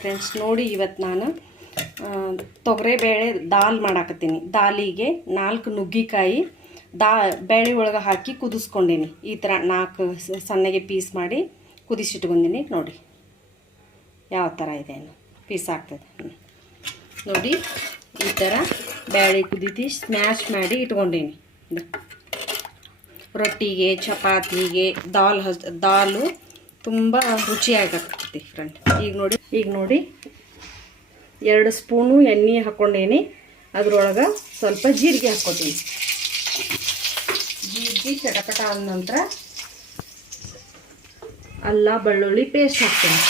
Friends ನೋಡಿ ಇವತ್ತು ನಾನು ತೊಗರೆಬೇಳೆ ದಾಲ್ ಮಾಡಾಕತ್ತೀನಿ. ದಾಲಿಗೆ ನಾಲ್ಕು ನುಗ್ಗಿಕಾಯಿ ದಾ, ಬೇಳೆ ಒಳಗೆ ಹಾಕಿ ಕುದಿಸ್ಕೊಂಡೀನಿ. ಈ ಥರ ನಾಲ್ಕು ಸಣ್ಣಗೆ ಪೀಸ್ ಮಾಡಿ ಕುದಿಸಿಟ್ಕೊಂಡೀನಿ. ನೋಡಿ ಯಾವ ಥರ ಇದೆ ಪೀಸ್ ಆಗ್ತದೆ. ನೋಡಿ ಈ ಥರ ಬೇಳೆ ಕುದಿತಿ ಸ್ಮ್ಯಾಶ್ ಮಾಡಿ ಇಟ್ಕೊಂಡೀನಿ. ರೊಟ್ಟಿಗೆ, ಚಪಾತಿಗೆ, ದಾಲ್ ಹಸ್, ದಾಲು ತುಂಬ ರುಚಿಯಾಗತ್ತೆ ಫ್ರೆಂಡ್. ಈಗ ನೋಡಿ ಈಗ ನೋಡಿ. ಎರಡು ಸ್ಪೂನು ಎಣ್ಣೆ ಹಾಕ್ಕೊಂಡೇನಿ ಅದರೊಳಗೆ ಸ್ವಲ್ಪ ಜೀರಿಗೆ ಹಾಕ್ಕೊತೀನಿ ಜೀರಿಗೆ ಚಟಪಟ ಆದ ನಂತರ ಅಲ್ಲ, ಬೆಳ್ಳುಳ್ಳಿ ಪೇಸ್ಟ್ ಹಾಕ್ತೀನಿ.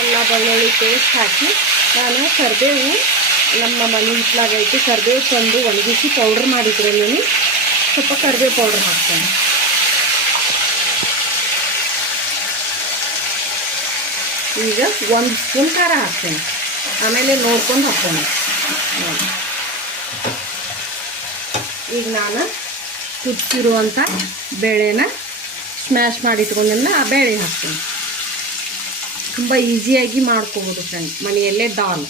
ಅಲ್ಲ, ಬೆಳ್ಳುಳ್ಳಿ ಪೇಸ್ಟ್ ಹಾಕಿ ನಾನು ಕರಿಬೇವು ನಮ್ಮ ಮನೆ ಹಿತ್ಲಾಗ ಐತಿ ಕರಿಬೇವು ತಂದು ಒಣಗಿಸಿ ಪೌಡ್ರ್ ಮಾಡಿದ್ರೆ ನಾನು ಸ್ವಲ್ಪ ಕರಿಬೇವು ಪೌಡ್ರ್ ಹಾಕ್ತೇನೆ. ಈಗ ಒಂದು ಸ್ಪೂನ್ ಖಾರ ಹಾಕ್ತೇನೆ. ಆಮೇಲೆ ನೋಡ್ಕೊಂಡು ಹಾಕ್ತೇನೆ. ಈಗ ನಾನು ಕುದಿಸಿರುವಂಥ ಬೇಳೆನ ಸ್ಮ್ಯಾಶ್ ಮಾಡಿ ಇಟ್ಕೊಂಡನ್ನ ಆ ಬೇಳೆ ಹಾಕ್ತೀನಿ. ತುಂಬ ಈಸಿಯಾಗಿ ಮಾಡ್ಕೋಬೋದು ಫ್ರೆಂಡ್ ಮನೆಯಲ್ಲೇ ದಾಲ್.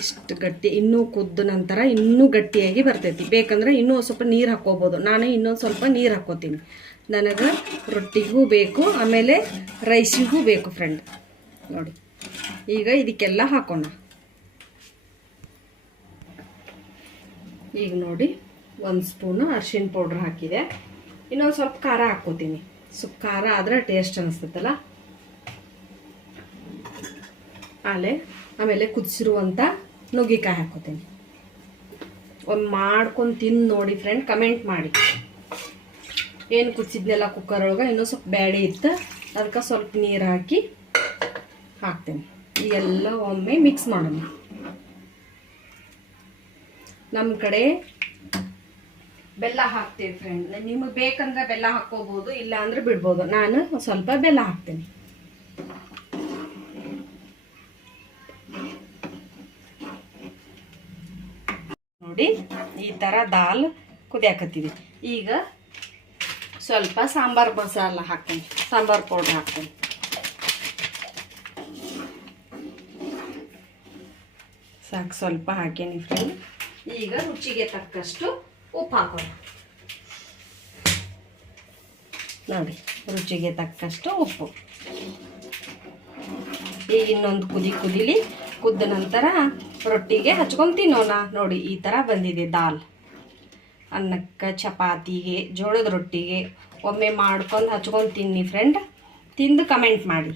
ಇಷ್ಟು ಗಟ್ಟಿ, ಇನ್ನೂ ಕುದ್ದ ನಂತರ ಇನ್ನೂ ಗಟ್ಟಿಯಾಗಿ ಬರ್ತೈತಿ. ಬೇಕಂದ್ರೆ ಇನ್ನೂ ಸ್ವಲ್ಪ ನೀರು ಹಾಕ್ಕೋಬೋದು. ನಾನು ಇನ್ನೊಂದು ಸ್ವಲ್ಪ ನೀರು ಹಾಕ್ಕೋತೀನಿ. ನನಗೆ ರೊಟ್ಟಿಗೂ ಬೇಕು, ಆಮೇಲೆ ರೈಸಿಗೂ ಬೇಕು ಫ್ರೆಂಡ್ ನೋಡಿ, ಈಗ ಇದಕ್ಕೆಲ್ಲ ಹಾಕೋಣ. ಈಗ ನೋಡಿ, ಒಂದು ಸ್ಪೂನು ಅರ್ಶಿಣ ಪೌಡ್ರ್ ಹಾಕಿದೆ. ಇನ್ನೊಂದು ಸ್ವಲ್ಪ ಖಾರ ಹಾಕ್ಕೋತೀನಿ. ಸ್ವಲ್ಪ ಖಾರ ಆದರೆ ಟೇಸ್ಟ್ ಅನಿಸ್ತೈತಲ್ಲ? ಆಲೆ, ಆಮೇಲೆ ಕುದಿಸಿರುವಂಥ ನುಗ್ಗಿಕಾಯಿ ಹಾಕ್ಕೋತೀನಿ. ಒಂದು ಮಾಡ್ಕೊಂಡು ತಿಂದು ನೋಡಿ ಫ್ರೆಂಡ್ ಕಮೆಂಟ್ ಮಾಡಿ. ಏನು ಕುದಿಸಿದ್ನೆಲ್ಲ ಕುಕ್ಕರ್ ಒಳಗೆ? ಇನ್ನೂ ಸ್ವಲ್ಪ ಬ್ಯಾಡಿ ಇತ್ತು. ಅದಕ್ಕೆ ಸ್ವಲ್ಪ ನೀರು ಹಾಕಿ ಹಾಕ್ತೇನೆ. ಎಲ್ಲ ಒಮ್ಮೆ ಮಿಕ್ಸ್ ಮಾಡೋಣ. ನಮ್ಮ ಕಡೆ ಬೆಲ್ಲ ಹಾಕ್ತೀವಿ ಫ್ರೆಂಡ್ ನಿಮಗೆ ಬೇಕಂದ್ರೆ ಬೆಲ್ಲ ಹಾಕ್ಕೋಬೋದು, ಇಲ್ಲ ಅಂದ್ರೆ ಬಿಡ್ಬೋದು. ನಾನು ಸ್ವಲ್ಪ ಬೆಲ್ಲ ಹಾಕ್ತೀನಿ. ನೋಡಿ, ಈ ಥರ ದಾಲ್ ಕುದಿಯಾಕತ್ತೀವಿ. ಈಗ ಸ್ವಲ್ಪ ಸಾಂಬಾರ್ ಮಸಾಲ ಹಾಕ್ತೀನಿ. ಸಾಂಬಾರ್ ಪೌಡ್ರ್ ಹಾಕ್ತೀನಿ. ಸಾಕು ಸ್ವಲ್ಪ ಹಾಕೇನಿ ಫ್ರೆಂಡ್ ಈಗ ರುಚಿಗೆ ತಕ್ಕಷ್ಟು ಉಪ್ಪು ಹಾಕೋಣ ನೋಡಿ, ರುಚಿಗೆ ತಕ್ಕಷ್ಟು ಉಪ್ಪು. ಈಗ ಇನ್ನೊಂದು ಕುದಿ ಕುದಿಲಿ ಕುದ್ದ ನಂತರ ರೊಟ್ಟಿಗೆ ಹಚ್ಕೊಂಡು ತಿನ್ನೋಣ. ನೋಡಿ, ಈ ಥರ ಬಂದಿದೆ ದಾಲ್. ಅನ್ನಕ್ಕೆ, ಚಪಾತಿಗೆ, ಜೋಳದ ರೊಟ್ಟಿಗೆ ಒಮ್ಮೆ ಮಾಡ್ಕೊಂಡು ಹಚ್ಕೊಂಡು ತಿನ್ನಿ ಫ್ರೆಂಡ್ ತಿಂದು ಕಮೆಂಟ್ ಮಾಡಿ.